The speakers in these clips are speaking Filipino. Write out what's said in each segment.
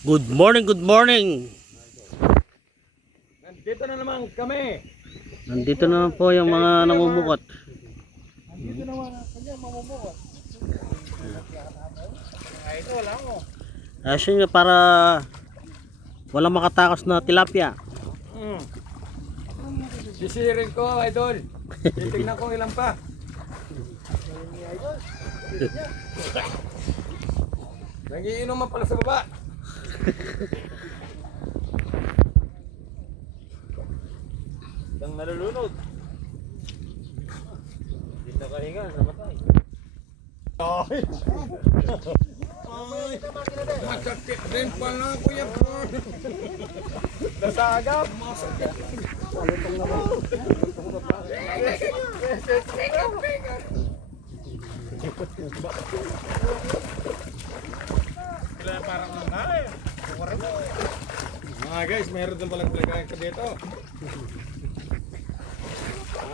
Good morning, good morning. Nandito na naman kami. Nandito na naman po yung mga namumukot. Nandito naman kanya mamumukot. Ito wala mo. Ayun nga para walang makatakas na tilapia. Sisirin ko, idol. Titignan ko ilan pa. Nagiinom man pala sa baba. Ang nalulunod. Hindi nakahinga, namatay. Ay! Ay! Masakit din pala kuya po. Nasagap. Masakit. Palutong naman. Sila parang nanay. Mga guys, meron din palang pinagkain ka dito.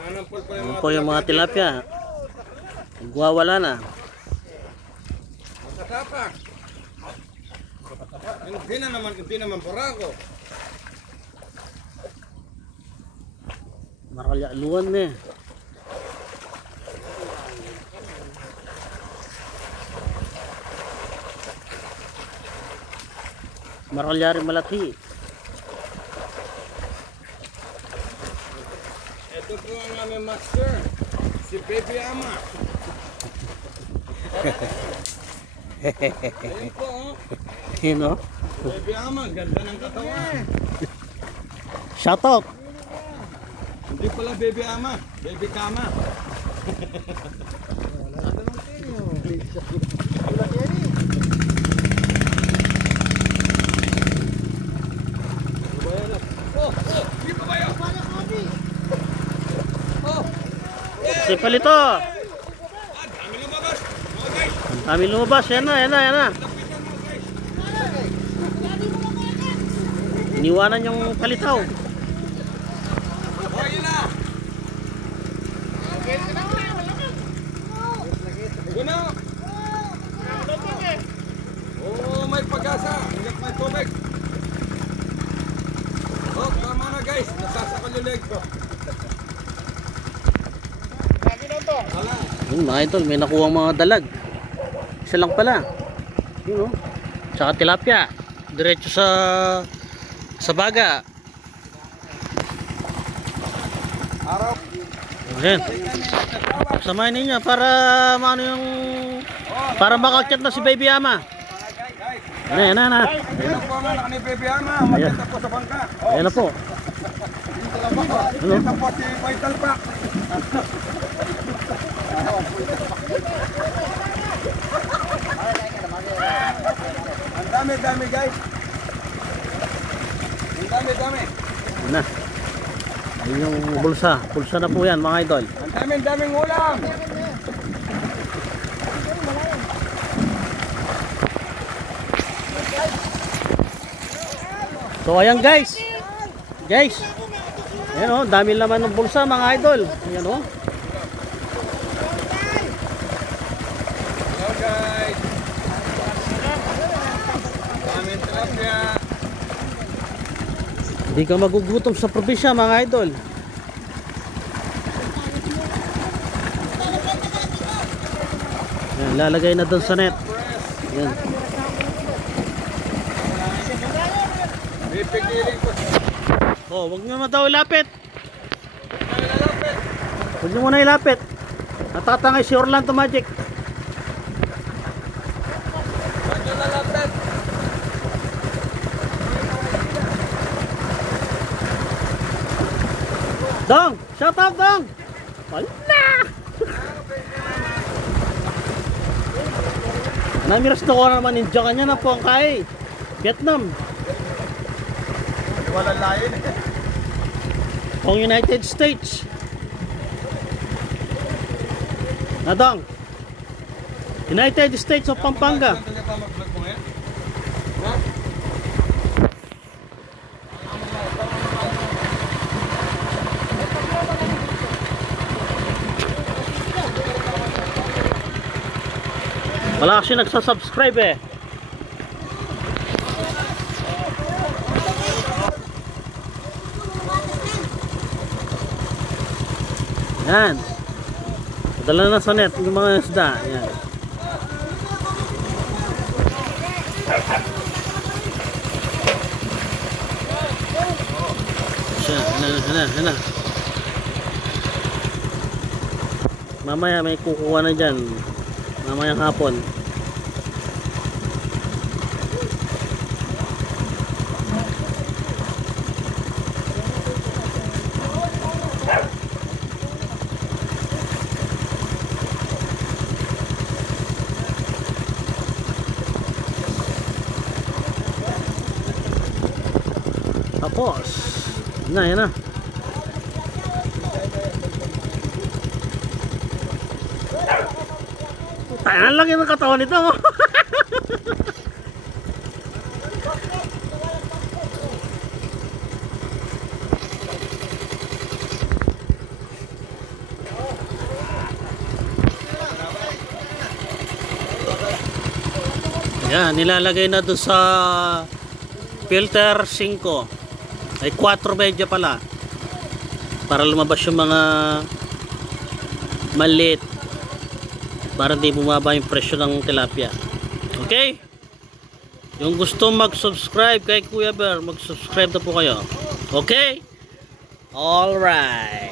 Ano po yung mga tilapia? Nagwawala na. Masatapa. Hindi naman parako. Makalyaluan na eh. Maralyari malaki. Ito po ang aming master, si Baby Ama. Ayun po, oh. Yun o. Baby Ama, ganda ng katawan. Shoutout. Hindi pala Baby Ama, Baby Kama. Di pa ba yun? Si Palito. Dami lumabas. Mga guys, Kami lumabas. Yan na, yan na, yan na. lapitan mo guys. Iniwanan yung palitaw. Oh, yun na. Guna. Oh, may pag-asa. Hanggang may tubig. Oh, tama na guys. Nasasakal yung leg ko. Wala. Yun mga idol, may nakuha mga dalag. Isa lang pala. Yun o. Tsaka tilapia. Diretso sa baga. Araw. Ayan. Samahin ninyo para maano yung para makakit na si Baby Ama. Ayan na, ayan na. Ito po nga ni Baby Ama. Maganda po sa bangka. Oh, Ayan na po. ito po si Vital Pack. Ang dami-dami guys. Ang dami-dami. Ayan na. Ayan yung bulsa. Bulsa na po yan mga idol. Ang daming ulam. So ayan guys. Guys. Ayan o, dami laman ng bulsa mga idol. Ayan o. Hello guys. Daming tilapia. Hindi ka magugutom sa probinsya mga idol. Ayan, lalagay na doon sa net. Ayan. Pipigiling ko. Oh, wag nyo na daw ilapit. Nalalapit. Huwag nyo muna ilapit. Natatangay si Orlando Magic. Huwag nyo lalapit. Dong! Shout out Dong! Wala! Namiras na ko naman ninja kanya na po ang kay Vietnam. Walang lain. Pong United States. Na Dong! United States of Pampanga. Wala kasi nagsasubscribe eh. Yan. Dala na sa net yung mga isda. Yan. Siya, na. Mamaya may kukuha na dyan. Mamayang hapon. Tapos, yan na. Tayo, ang laki ng katawan nito. Yan, nilalagay na doon sa filter 5. Ay 4 medyo pala. Para lumabas yung mga maliit. Para di bumaba yung presyo ng tilapia. Okay? Yung gusto mag-subscribe kay Kuya Bear, mag-subscribe na po kayo. Okay? Alright.